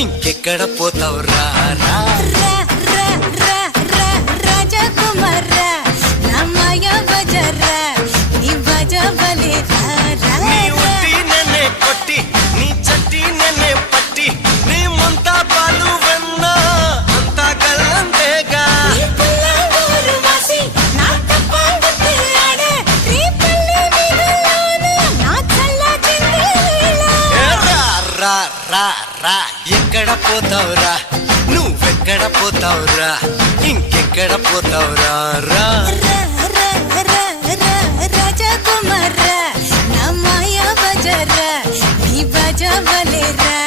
ఇంకెక్కడ పోతావురా రా రాజకుమార నా మాయా బజారా నీ బజా బలే నీ ఉట్టి నన్నే కొట్టి నీ చట్టి నన్నే పట్టి నీ ముంతా పాలు వెన్న అంతా గల్లంతేగా రా రా రా ఎక్కడ పోతావురా నువ్వెక్కడ పోతావురా ఇంకెక్కడ పోతావురా రా రాజకుమార నా మాయా బజారా నీ బజా బలే రా